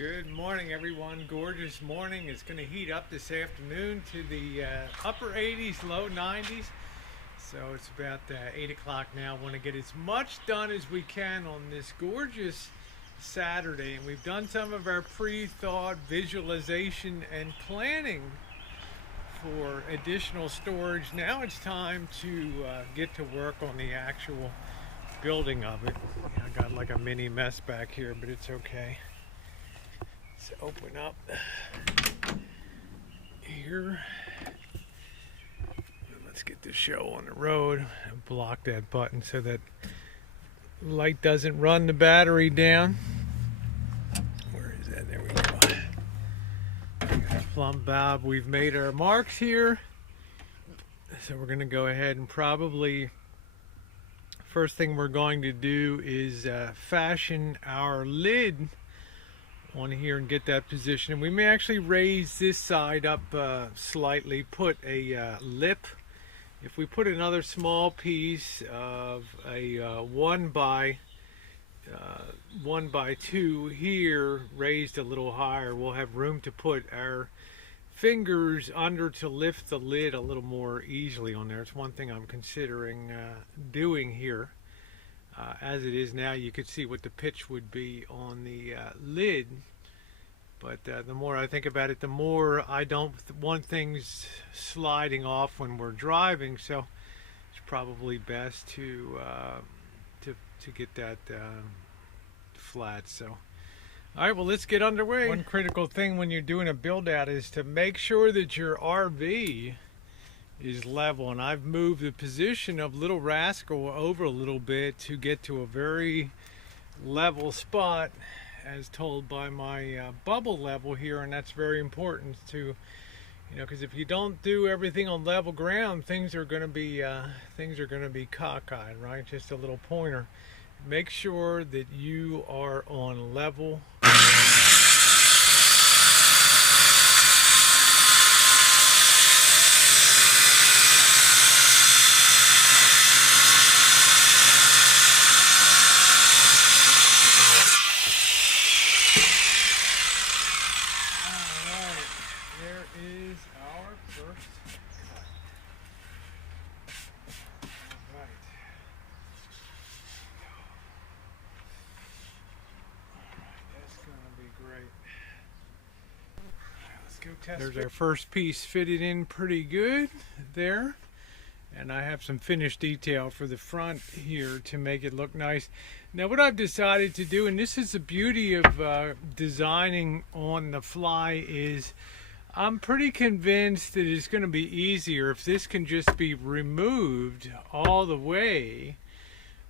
Good morning, everyone. Gorgeous morning. It's going to heat up this afternoon to the upper 80s, low 90s. So it's about 8 o'clock now. I want to get as much done as we can on this gorgeous Saturday. And we've done some of our pre-thought visualization and planning for additional storage. Now it's time to get to work on the actual building of it. I got like a mini mess back here, but it's okay. Let's open up here. Let's get the show on the road and block that button so that light doesn't run the battery down. Where is that? There we go. Plumb bob. We've made our marks here. So we're going to go ahead and probably first thing we're going to do is fashion our lid on here and get that position. And we may actually raise this side up slightly, put a lip. If we put another small piece of a 1 by 2 here raised a little higher, we'll have room to put our fingers under to lift the lid a little more easily on there. It's one thing I'm considering doing here. As it is now, you could see what the pitch would be on the lid, but the more I think about it, the more I don't want things sliding off when we're driving, so it's probably best to get that flat. So all right, well, let's get underway. One critical thing when you're doing a build out is to make sure that your RV is level, and I've moved the position of Little Rascal over a little bit to get to a very level spot as told by my bubble level here, and that's very important to, because if you don't do everything on level ground, things are going to be cockeyed, right? Just a little pointer. Make sure that you are on level. There's our first piece fitted in pretty good there, and I have some finished detail for the front here to make it look nice. Now what I've decided to do, and this is the beauty of designing on the fly, is I'm pretty convinced that it's going to be easier if this can just be removed all the way,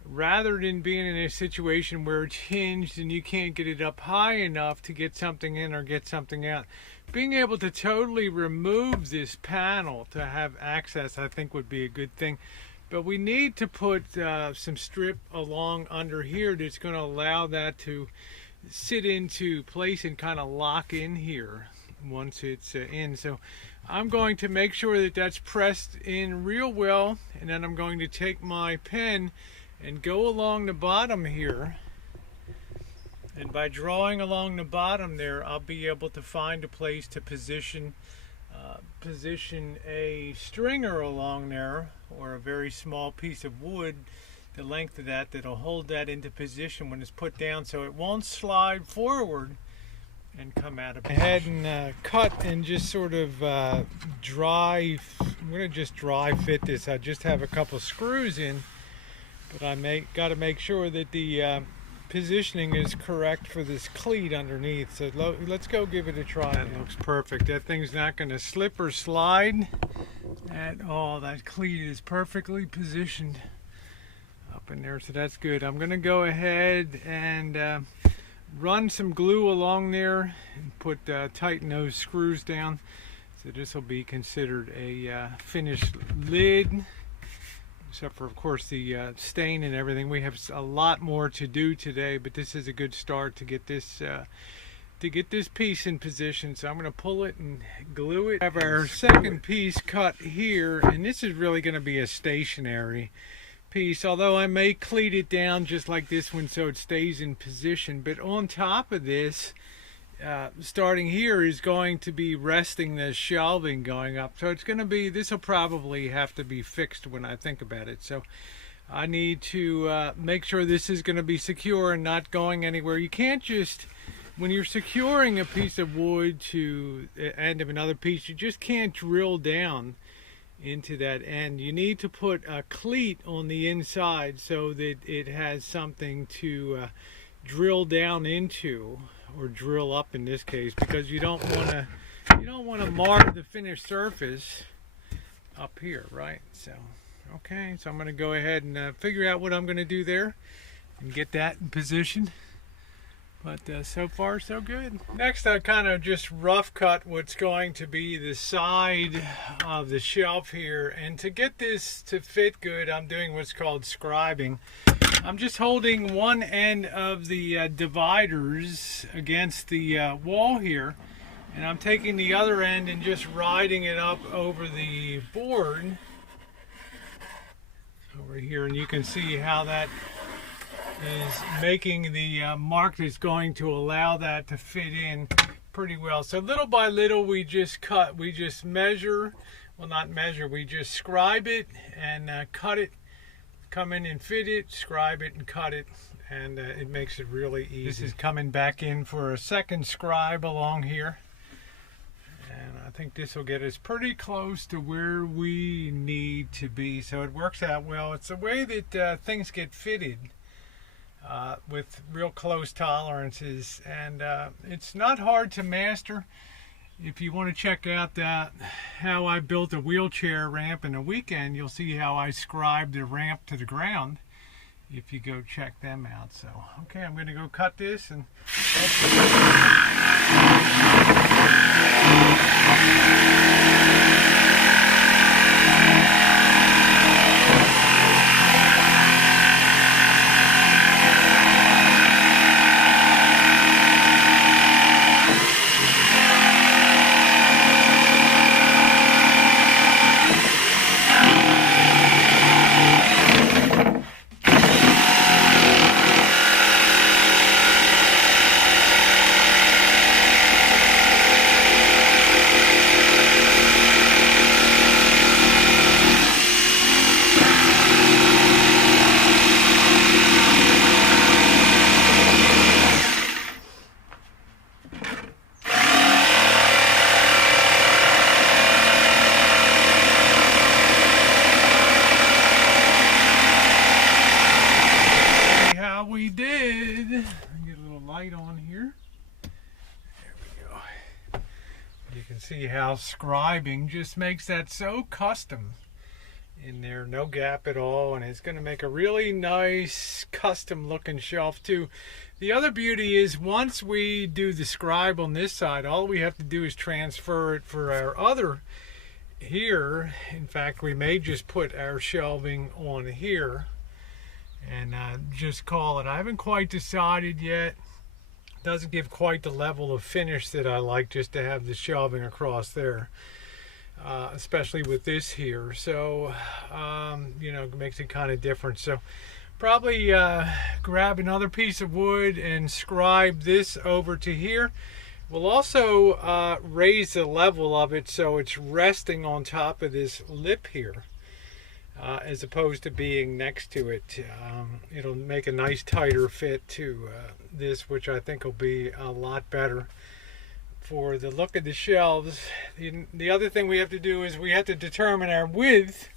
rather than being in a situation where it's hinged and you can't get it up high enough to get something in or get something out. Being able to totally remove this panel to have access, I think, would be a good thing. But we need to put some strip along under here that's going to allow that to sit into place and kind of lock in here once it's in. So I'm going to make sure that that's pressed in real well, and then I'm going to take my pen and go along the bottom here, and by drawing along the bottom there, I'll be able to find a place to position a stringer along there, or a very small piece of wood, the length of that, that'll hold that into position when it's put down, so it won't slide forward and come out of position. Go ahead and cut and just sort of dry. I'm going to just dry fit this. I just have a couple screws in, but I got to make sure that the positioning is correct for this cleat underneath. So let's go give it a try. That looks perfect. That thing's not going to slip or slide at all. That cleat is perfectly positioned up in there, so that's good. I'm going to go ahead and run some glue along there and put tighten those screws down. So this will be considered a finished lid, except for, of course, the stain and everything. We have a lot more to do today, but this is a good start to get this piece in position. So I'm going to pull it and glue it. We have our second piece cut here, and this is really going to be a stationary piece, although I may cleat it down just like this one so it stays in position. But on top of this starting here is going to be resting the shelving going up. So it's going to be, this will probably have to be fixed when I think about it. So I need to make sure this is going to be secure and not going anywhere. You can't just, when you're securing a piece of wood to the end of another piece, you just can't drill down into that end. You need to put a cleat on the inside so that it has something to drill down into, or drill up in this case, because you don't want to mar the finished surface up here, right? So okay, so I'm going to go ahead and figure out what I'm going to do there and get that in position. But so far so good. Next, I kind of just rough cut what's going to be the side of the shelf here, and to get this to fit good, I'm doing what's called scribing. I'm just holding one end of the dividers against the wall here, and I'm taking the other end and just riding it up over the board over here, and you can see how that is making the mark that's going to allow that to fit in pretty well. So little by little we just cut, we just measure, well not measure, we just scribe it and cut it, come in and fit it, scribe it and cut it, and it makes it really easy. This is coming back in for a second scribe along here, and I think this will get us pretty close to where we need to be, so it works out well. It's the way that things get fitted with real close tolerances, and it's not hard to master. If you want to check out how I built a wheelchair ramp in a weekend, you'll see how I scribed the ramp to the ground if you go check them out. So okay, I'm going to go cut this and we did. Get a little light on here. There we go. You can see how scribing just makes that so custom in there, no gap at all, and it's going to make a really nice custom looking shelf too. The other beauty is once we do the scribe on this side, all we have to do is transfer it for our other here. In fact, we may just put our shelving on here and just call it. I haven't quite decided yet. Doesn't give quite the level of finish that I like just to have the shelving across there, especially with this here. So you know, it makes it kind of different. So probably grab another piece of wood and scribe this over to here. We'll also raise the level of it so it's resting on top of this lip here, as opposed to being next to it. It'll make a nice tighter fit to this, which I think will be a lot better for the look of the shelves. The other thing we have to do is we have to determine our width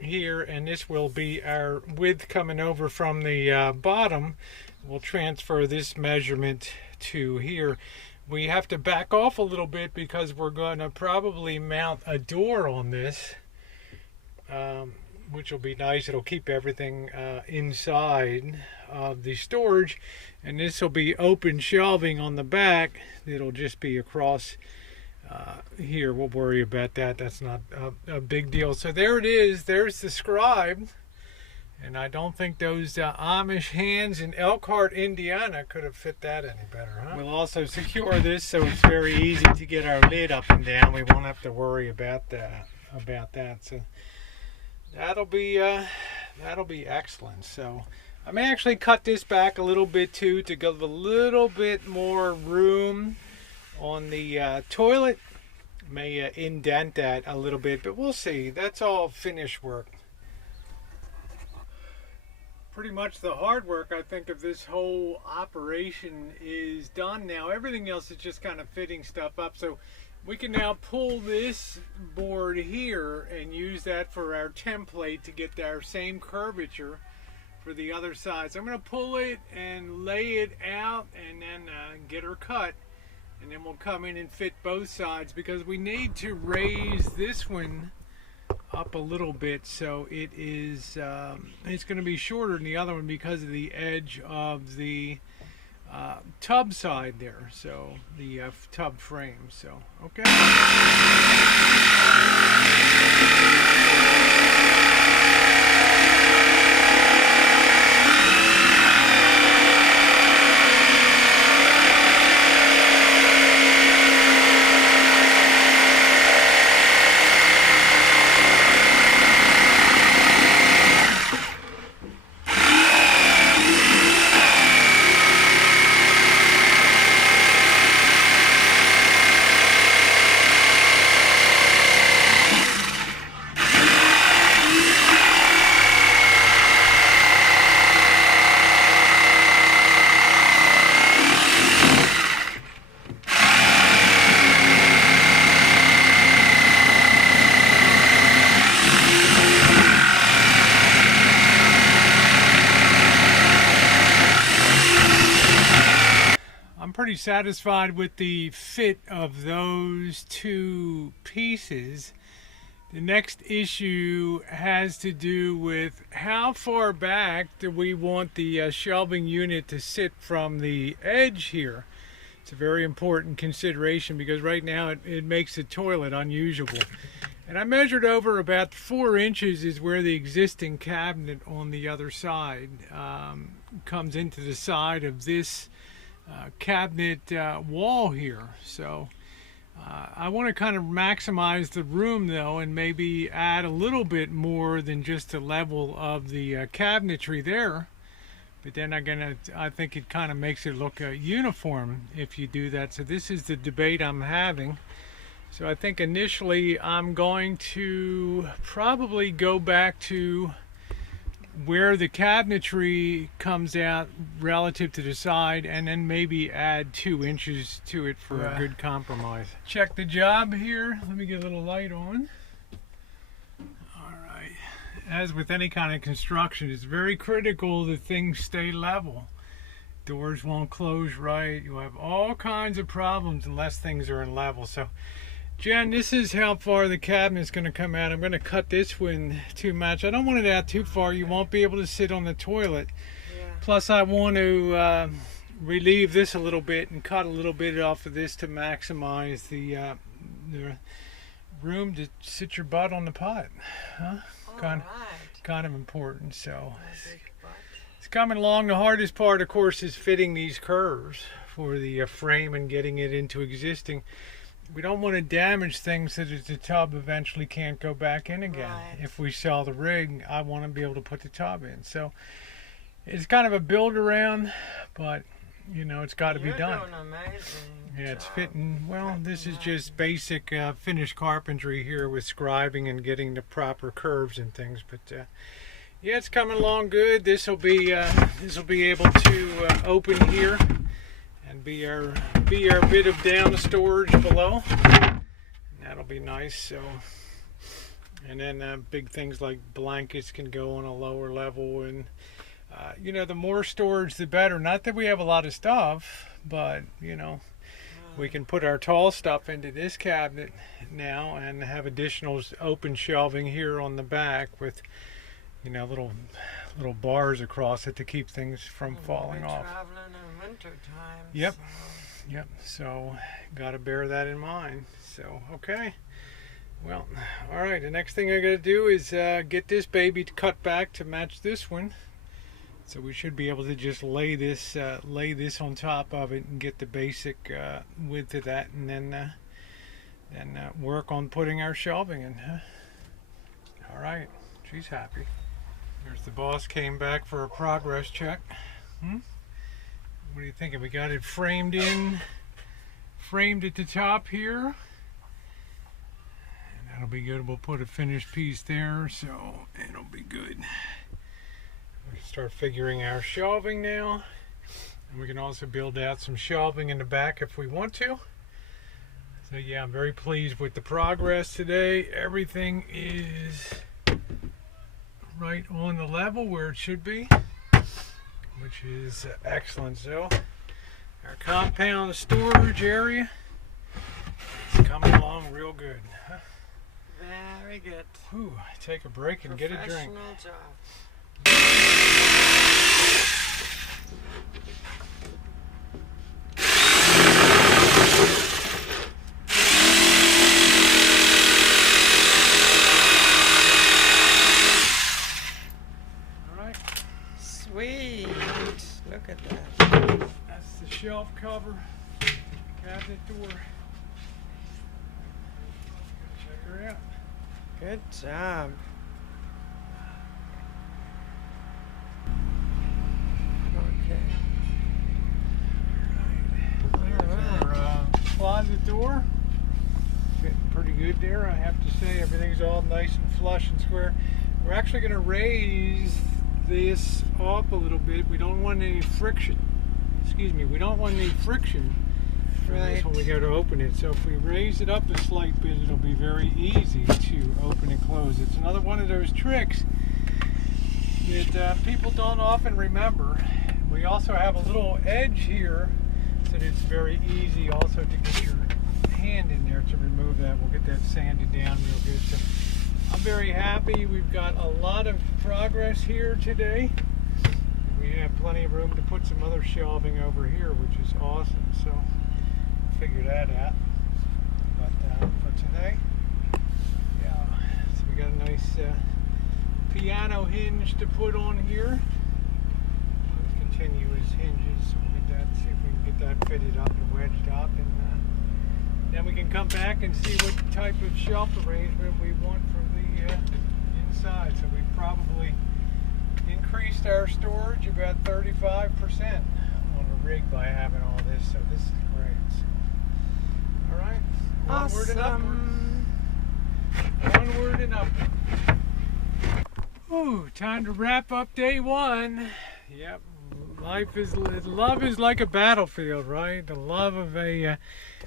here, and this will be our width coming over from the bottom. We'll transfer this measurement to here. We have to back off a little bit because we're going to probably mount a door on this, which will be nice. It'll keep everything inside of the storage, and this will be open shelving on the back. It'll just be across here. We'll worry about that. That's not a big deal. So there it is. There's the scribe, and I don't think those Amish hands in Elkhart, Indiana could have fit that any better, huh? We'll also secure this so it's very easy to get our lid up and down. We won't have to worry about that. So that'll be excellent. So I may actually cut this back a little bit too to give a little bit more room and the toilet may indent that a little bit, but we'll see. That's all finish work. Pretty much the hard work, I think, of this whole operation is done now. Everything else is just kind of fitting stuff up. So we can now pull this board here and use that for our template to get our same curvature for the other side. So I'm going to pull it and lay it out and then get her cut. And then we'll come in and fit both sides, because we need to raise this one up a little bit so it is it's going to be shorter than the other one because of the edge of the tub side there, so the tub frame. So okay. Pretty satisfied with the fit of those two pieces. The next issue has to do with how far back do we want the shelving unit to sit from the edge here. It's a very important consideration because right now it makes the toilet unusable. And I measured over about 4 inches is where the existing cabinet on the other side comes into the side of this cabinet wall here. So I want to kind of maximize the room though, and maybe add a little bit more than just the level of the cabinetry there. But then I think it kind of makes it look uniform if you do that. So this is the debate I'm having. So I think initially I'm going to probably go back to where the cabinetry comes out relative to the side, and then maybe add 2 inches to it for a good compromise. Check the job here. Let me get a little light on. Alright, as with any kind of construction, it's very critical that things stay level. Doors won't close right. You'll have all kinds of problems unless things are in level. So Jen, this is how far the cabinet's going to come out. I'm going to cut this one to match. I don't want it out too far. You won't be able to sit on the toilet. Yeah. Plus, I want to relieve this a little bit and cut a little bit off of this to maximize the room to sit your butt on the pot. Huh? Kind of important. So it's coming along. The hardest part, of course, is fitting these curves for the frame and getting it into existing. We don't want to damage things so that the tub eventually can't go back in again. Right. If we sell the rig, I want to be able to put the tub in. So it's kind of a build around, but you know, it's got to be done. Doing amazing job. It's fitting. Well, this is just basic finished carpentry here with scribing and getting the proper curves and things. But yeah, it's coming along good. This will be able to open here and be our bit of down storage below. And that'll be nice. So, and then big things like blankets can go on a lower level, and you know, the more storage the better. Not that we have a lot of stuff, but you know, we can put our tall stuff into this cabinet now and have additional open shelving here on the back with, you know, little bars across it to keep things from falling off. Traveling in winter time. Yep. So. Yep. So got to bear that in mind. So okay. Well, all right. The next thing I got to do is get this baby cut back to match this one. So we should be able to just lay this on top of it and get the basic width of that, and then work on putting our shelving in. Huh? All right. She's happy. There's the boss, came back for a progress check. What are you thinking? We got it framed in framed at the top here. And that'll be good. We'll put a finished piece there, so it'll be good. We can start figuring our shelving now. And we can also build out some shelving in the back if we want to. So yeah, I'm very pleased with the progress today. Everything is right on the level where it should be, which is excellent. So our compound storage area is coming along real good. Huh? Very good. Ooh, take a break and get a drink. Professional job. Sweet. Look at that. That's the shelf cover, cabinet door. Check her out. Good job. Okay. There's our closet door. Fitting pretty good there, I have to say. Everything's all nice and flush and square. We're actually going to raise this up a little bit. We don't want any friction. Excuse me, we don't want any friction from this when we go to open it. So if we raise it up a slight bit, it'll be very easy to open and close. It's another one of those tricks that people don't often remember. We also have a little edge here so that it's very easy also to get your hand in there to remove that. We'll get that sanded down real good. So I'm very happy. We've got a lot of progress here today. We have plenty of room to put some other shelving over here, which is awesome. So figure that out. But for today, yeah. So we got a nice piano hinge to put on here. Continuous hinges. So we'll get that. See if we can get that fitted up and wedged up, and then we can come back and see what type of shelf arrangement we want for the inside. So we've probably increased our storage about 35% on the rig by having all this. So this is great. So, all right. Onward and upward. Onward and upward. Ooh, time to wrap up day one. Yep. Love is like a battlefield, right? The love of a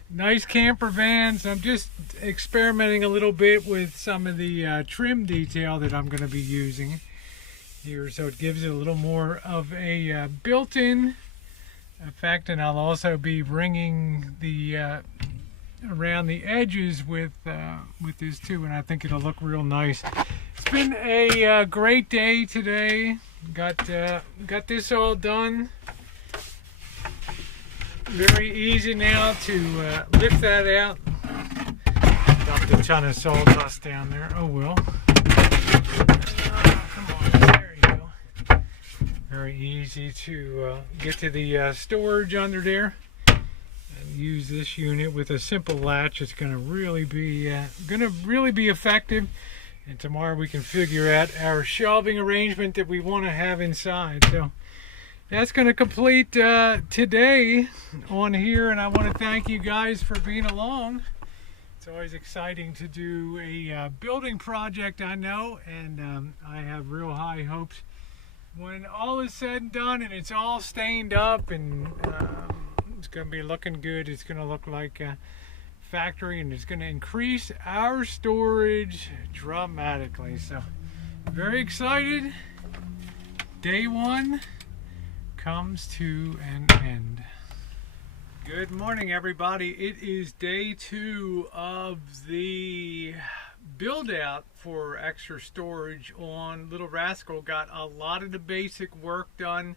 nice camper van. So I'm just experimenting a little bit with some of the trim detail that I'm going to be using here, so it gives it a little more of a built-in effect. And I'll also be ringing the around the edges with this too, and I think it'll look real nice. It's been a great day today. Got this all done. Very easy now to lift that out. Dumped a ton of sawdust down there. Oh well. Come on, there you go. Very easy to get to the storage under there and use this unit with a simple latch. It's going to really be effective. And tomorrow we can figure out our shelving arrangement that we want to have inside. So that's going to complete today on here, and I want to thank you guys for being along. It's always exciting to do a building project, I know, and I have real high hopes when all is said and done and it's all stained up and it's going to be looking good. It's going to look like a factory, and it's going to increase our storage dramatically. So very excited. Day one comes to an end. Good morning, everybody. It is day 2 of the build out for extra storage on Little Rascal. Got a lot of the basic work done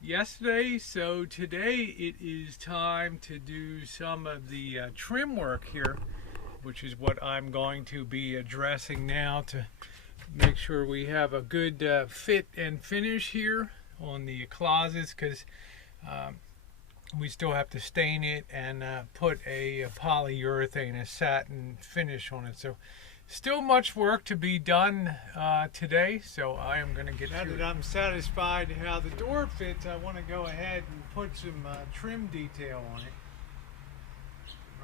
yesterday, so today it is time to do some of the trim work here, which is what I'm going to be addressing now to make sure we have a good fit and finish here on the closets, because we still have to stain it and put a polyurethane, a satin finish on it. So still much work to be done today, so I am going to get to it. I'm satisfied how the door fits. I want to go ahead and put some trim detail on it.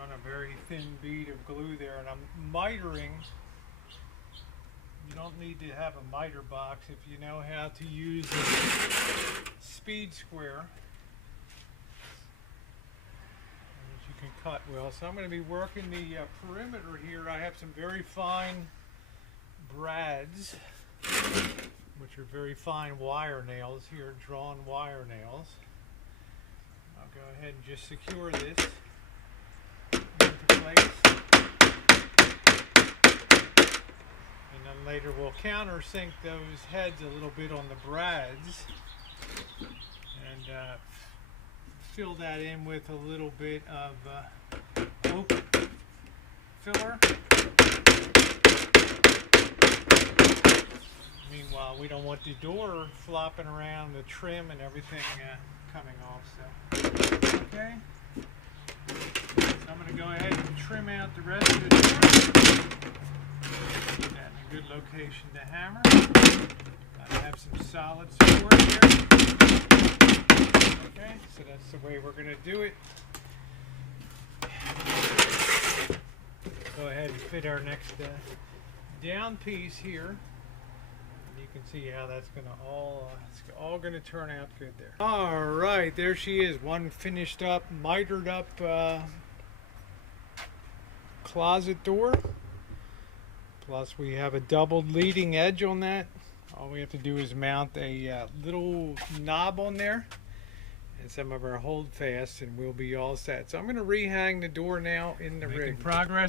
Run a very thin bead of glue there, and I'm mitering. You don't need to have a miter box if you know how to use a speed square, which you can cut well. So I'm going to be working the perimeter here. I have some very fine brads, which are very fine wire nails here, drawn wire nails. I'll go ahead and just secure this into place. And then later we'll countersink those heads a little bit on the brads and fill that in with a little bit of oak filler. Meanwhile, we don't want the door flopping around, the trim and everything coming off. So, okay. So I'm going to go ahead and trim out the rest of the door. Get that in a good location to hammer. I have some solid support here. Okay, so that's the way we're going to do it. Go ahead and fit our next down piece here. You can see how that's going to it's all going to turn out good there. All right, there she is, one finished up, mitered up closet door. Plus we have a doubled leading edge on that. All we have to do is mount a little knob on there and some of our holdfasts, and we'll be all set. So I'm going to rehang the door now in the rig.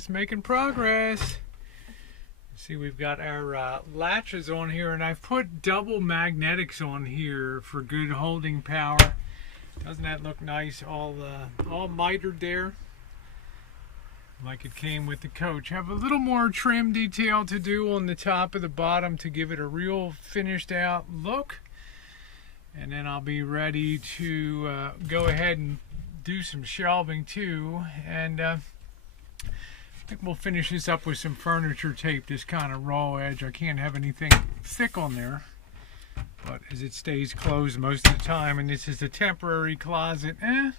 Making progress. See, we've got our latches on here, and I've put double magnetics on here for good holding power. Doesn't that look nice? All mitered there, like it came with the coach. Have a little more trim detail to do on the top of the bottom to give it a real finished out look. And then I'll be ready to go ahead and do some shelving too. And I think we'll finish this up with some furniture tape, this kind of raw edge. I can't have anything thick on there, but as it stays closed most of the time, and this is a temporary closet, who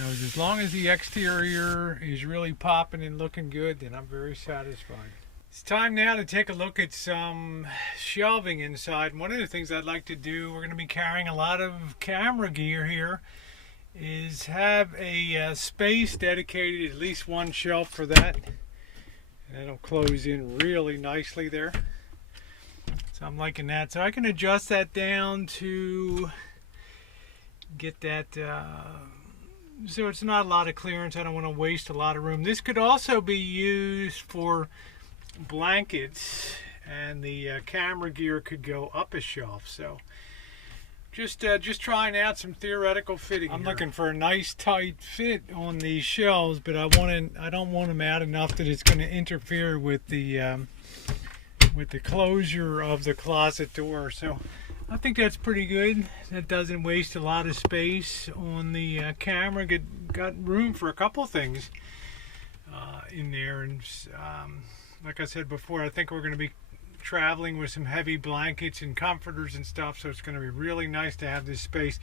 knows? As long as the exterior is really popping and looking good, then I'm very satisfied. It's time now to take a look at some shelving inside. One of the things I'd like to do, we're going to be carrying a lot of camera gear here, is have a space dedicated, at least one shelf for that, and that'll close in really nicely there. So I'm liking that. So I can adjust that down to get that so it's not a lot of clearance. I don't want to waste a lot of room. This could also be used for blankets, and the camera gear could go up a shelf. So just trying out some theoretical fitting. I'm looking for a nice tight fit on these shelves, but I don't want them out enough that it's going to interfere with the closure of the closet door. So I think that's pretty good. That doesn't waste a lot of space on the camera. Got room for a couple things in there, and like I said before, I think we're going to be traveling with some heavy blankets and comforters and stuff, so it's going to be really nice to have this space.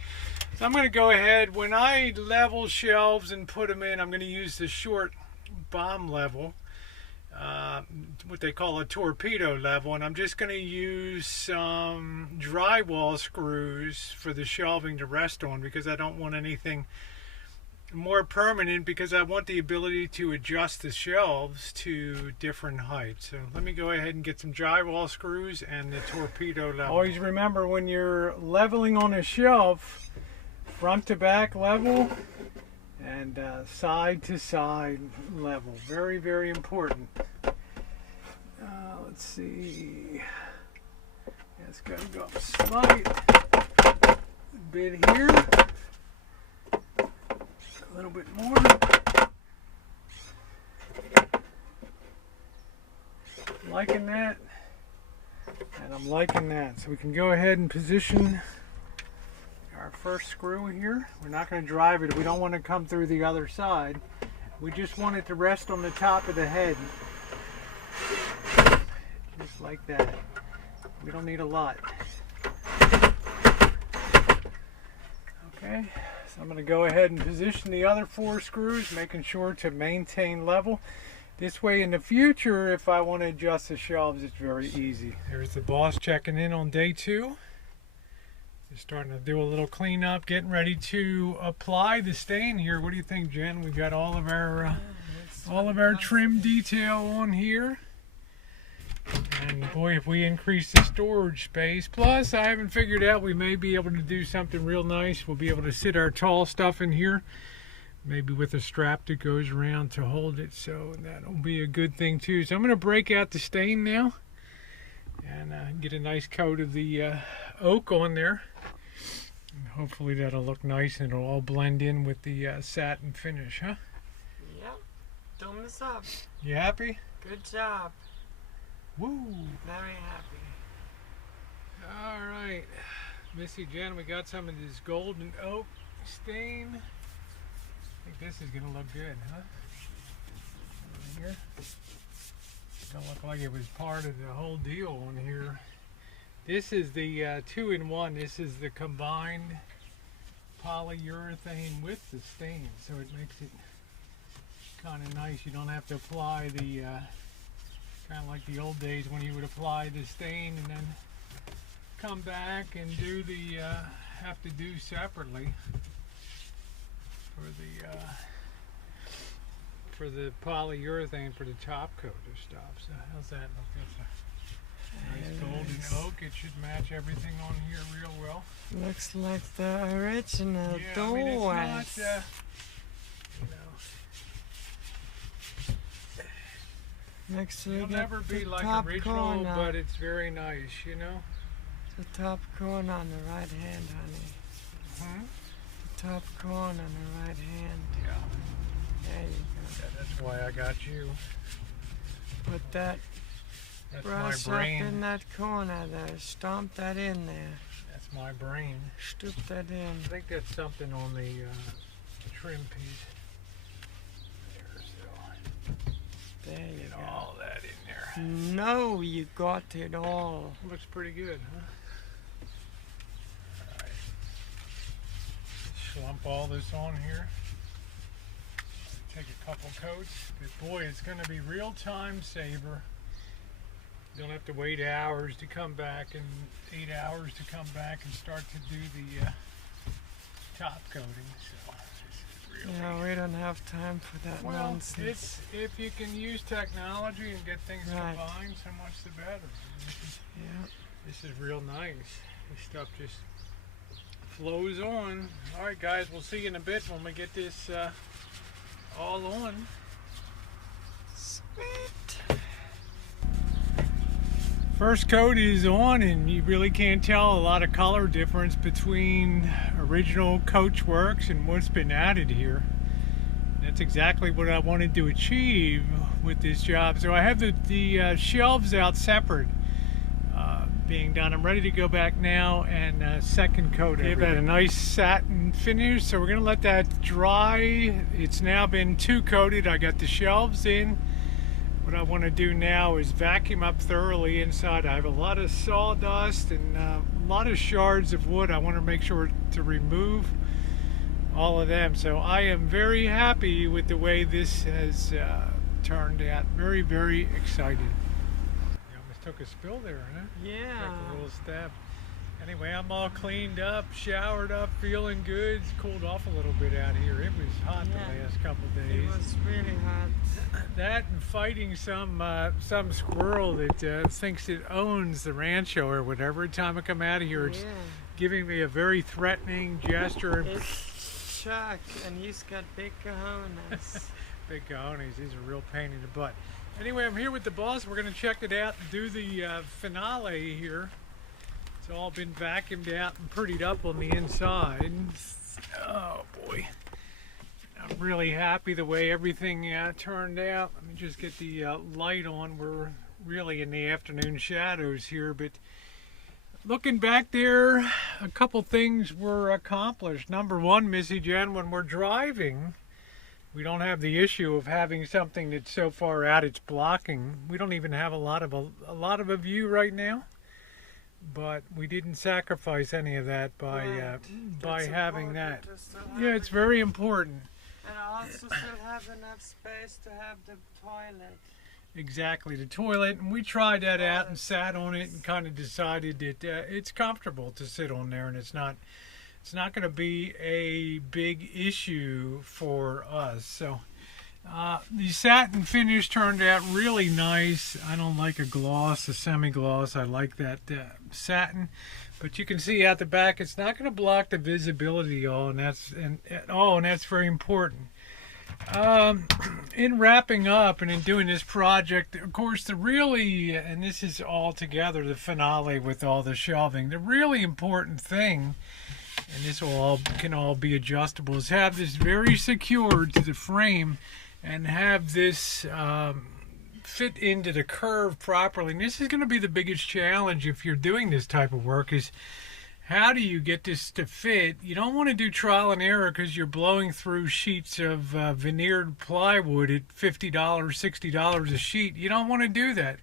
So I'm going to go ahead, when I level shelves and put them in, I'm going to use the short bomb level, what they call a torpedo level, and I'm just going to use some drywall screws for the shelving to rest on, because I don't want anything more permanent, because I want the ability to adjust the shelves to different heights. So let me go ahead and get some drywall screws and the torpedo level. Always remember, when you're leveling on a shelf, front to back level and side to side level. Very, very important. Let's see. It's got to go up slight bit here. A little bit more. Liking that, and I'm liking that. So we can go ahead and position our first screw here. We're not going to drive it. We don't want to come through the other side. We just want it to rest on the top of the head. Just like that. We don't need a lot. Okay. I'm going to go ahead and position the other 4 screws, making sure to maintain level. This way in the future, if I want to adjust the shelves, it's very easy. There's the boss checking in on day 2. Just starting to do a little cleanup, getting ready to apply the stain here. What do you think, Jen? We got all of our trim detail on here. And boy, if we increase the storage space, plus I haven't figured out, we may be able to do something real nice. We'll be able to sit our tall stuff in here, maybe with a strap that goes around to hold it, so that'll be a good thing too. So I'm going to break out the stain now and get a nice coat of the oak on there. And hopefully that'll look nice and it'll all blend in with the satin finish, huh? Yep. Don't mess up. You happy? Good job. Woo! Very happy. All right, Missy Jen, we got some of this golden oak stain. I think this is gonna look good, huh? Over here. Don't look like it was part of the whole deal on here. This is the 2-in-1. This is the combined polyurethane with the stain, so it makes it kind of nice. You don't have to apply the kind of like the old days when you would apply the stain and then come back and do the have to do separately for the polyurethane for the top coat of stuff. So how's that look? That's a nice golden oak. It should match everything on here real well. Looks like the original Yeah, I mean, it's doors. not, Actually, it'll got never be the like top original, corner. but it's very nice, you know. The top corner on the right hand, honey. Hmm? The top corner on the right hand. Yeah. There you go. Yeah, that's why I got you. Put that That's brush my up brain. in that corner there. Stomp that in there. That's my brain. Stoop that in. I think that's something on the trim piece. There, so There you get go. all that in there. No, you got it all. Looks pretty good, huh? All right. Slump all this on here. Take a couple coats. But boy, it's going to be real time saver. You don't have to wait hours to come back and 8 hours to come back and start to do the top coating. So this is really Yeah, we don't have time for that well. nonsense. It's if you can use technology and get things Right. combined, so much the better. This is real nice. This stuff just flows on. All right, guys, we'll see you in a bit when we get this all on. Sweet. First coat is on, and you really can't tell a lot of color difference between original Coachworks and what's been added here. That's exactly what I wanted to achieve with this job. So I have the shelves out separate being done. I'm ready to go back now and second coat. Give that a nice satin finish, so we're going to let that dry. It's now been 2 coated. I got the shelves in. What I want to do now is vacuum up thoroughly inside. I have a lot of sawdust and a lot of shards of wood. I want to make sure to remove all of them. So I am very happy with the way this has turned out. Very, very excited. You almost took a spill there, huh? Yeah. Took a little stab. Anyway, I'm all cleaned up, showered up, feeling good. It's cooled off a little bit out here. It was hot the last couple of days. It was really hot. That and fighting some squirrel that thinks it owns the rancho or whatever. Every time I come out of here, it's giving me a very threatening gesture. It's Chuck, and he's got big cojones. Big cojones. He's a real pain in the butt. Anyway, I'm here with the boss. We're going to check it out and do the finale here. It's all been vacuumed out and prettied up on the inside. Oh boy. I'm really happy the way everything turned out. Let me just get the light on. We're really in the afternoon shadows here, but looking back there, a couple things were accomplished. Number one, Missy Jen, when we're driving, we don't have the issue of having something that's so far out it's blocking. We don't even have a lot of a view right now. but we didn't sacrifice any of that by That's having important that. to still have Yeah, it's it. very important. And also still have enough space to have the toilet. Exactly, the toilet, and we tried that out and sat on it and kind of decided that it's comfortable to sit on there, and it's not going to be a big issue for us. So the satin finish turned out really nice. I don't like a gloss, a semi-gloss. I like that satin, but you can see out the back it's not going to block the visibility at all, and that's very important. In wrapping up and in doing this project, of course, and this is all together the finale with all the shelving, the really important thing, and this can all be adjustable, is have this very secured to the frame and have this fit into the curve properly. And this is going to be the biggest challenge if you're doing this type of work, is how do you get this to fit? You don't want to do trial and error because you're blowing through sheets of veneered plywood at $50, $60 a sheet. You don't want to do that.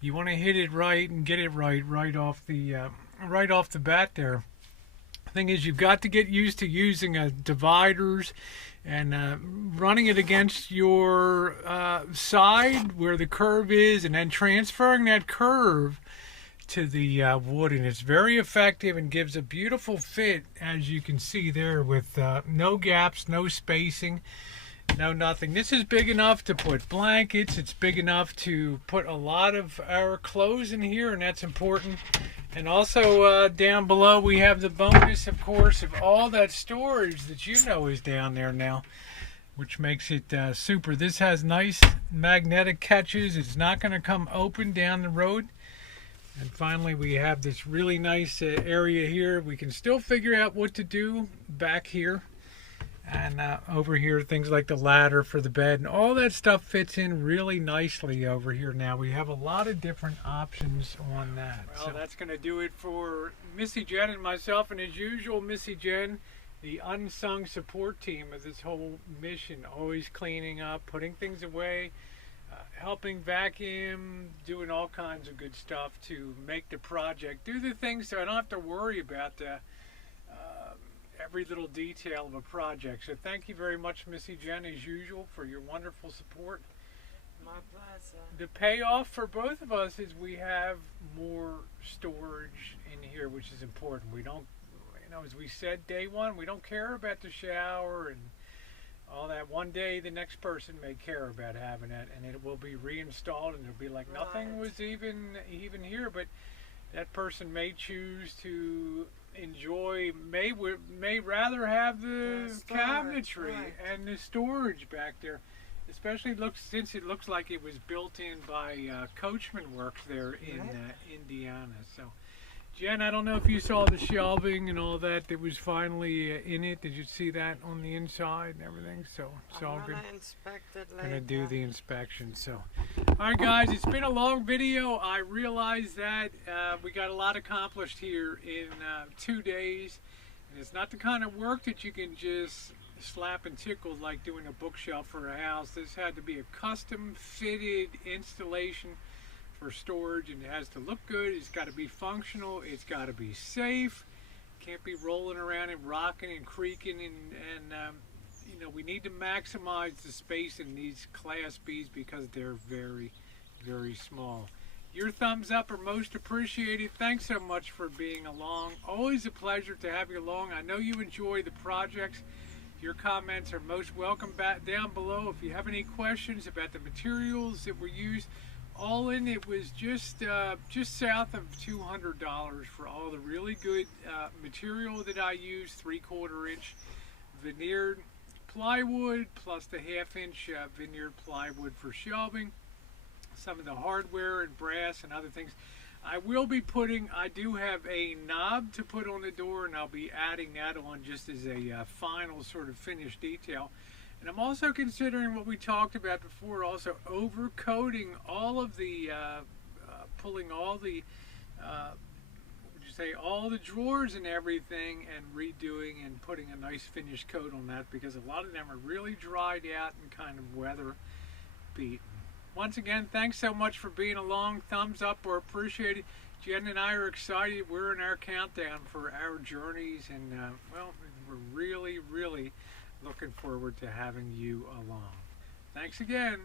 You want to hit it right and get it right off the bat there. The thing is, you've got to get used to using dividers and running it against your side where the curve is, and then transferring that curve to the wood, and it's very effective and gives a beautiful fit, as you can see there, with no gaps, no spacing, no nothing. This is big enough to put blankets. It's big enough to put a lot of our clothes in here, and that's important. And also down below we have the bonus, of course, of all that storage that is down there now, which makes it super. This has nice magnetic catches. It's not going to come open down the road. And finally, we have this really nice area here. We can still figure out what to do back here. And over here, things like the ladder for the bed and all that stuff fits in really nicely over here now. We have a lot of different options on that. Well, so that's going to do it for Missy Jen and myself. And as usual, Missy Jen, the unsung support team of this whole mission, always cleaning up, putting things away, helping vacuum, doing all kinds of good stuff to make the project do the things so I don't have to worry about every little detail of a project. So thank you very much, Missy Jen, as usual, for your wonderful support. My pleasure. The payoff for both of us is we have more storage in here, which is important. We don't, as we said day one, we don't care about the shower and all that. One day the next person may care about having it, and it will be reinstalled, and it'll be like nothing was even here. But that person may choose to may rather have the cabinetry and the storage back there, especially since it looks like it was built in by Coachmen Works there in Indiana. So Jen, I don't know if you saw the shelving and all that was finally in it. Did you see that on the inside and everything? So it's all good. Inspect it later. Gonna do the inspection. So, all right, guys, it's been a long video. I realize that we got a lot accomplished here in 2 days, and it's not the kind of work that you can just slap and tickle like doing a bookshelf for a house. This had to be a custom fitted installation for storage, and it has to look good. It's got to be functional. It's got to be safe. Can't be rolling around and rocking and creaking, and we need to maximize the space in these Class Bs because they're very, very small. Your thumbs up are most appreciated. Thanks so much for being along. Always a pleasure to have you along. I know you enjoy the projects. Your comments are most welcome back down below. If you have any questions about the materials that were used, all in it was just south of $200 for all the really good material that I used. 3/4 inch veneered plywood plus the 1/2 inch veneered plywood for shelving. Some of the hardware and brass and other things. I do have a knob to put on the door, and I'll be adding that on just as a final sort of finished detail. And I'm also considering what we talked about before, also overcoating all of the, pulling all the, all the drawers and everything, and redoing and putting a nice finished coat on that, because a lot of them are really dried out and kind of weather beaten. Once again, thanks so much for being along. Thumbs up or appreciated. Jen and I are excited. We're in our countdown for our journeys, and well, we're really, really looking forward to having you along. Thanks again.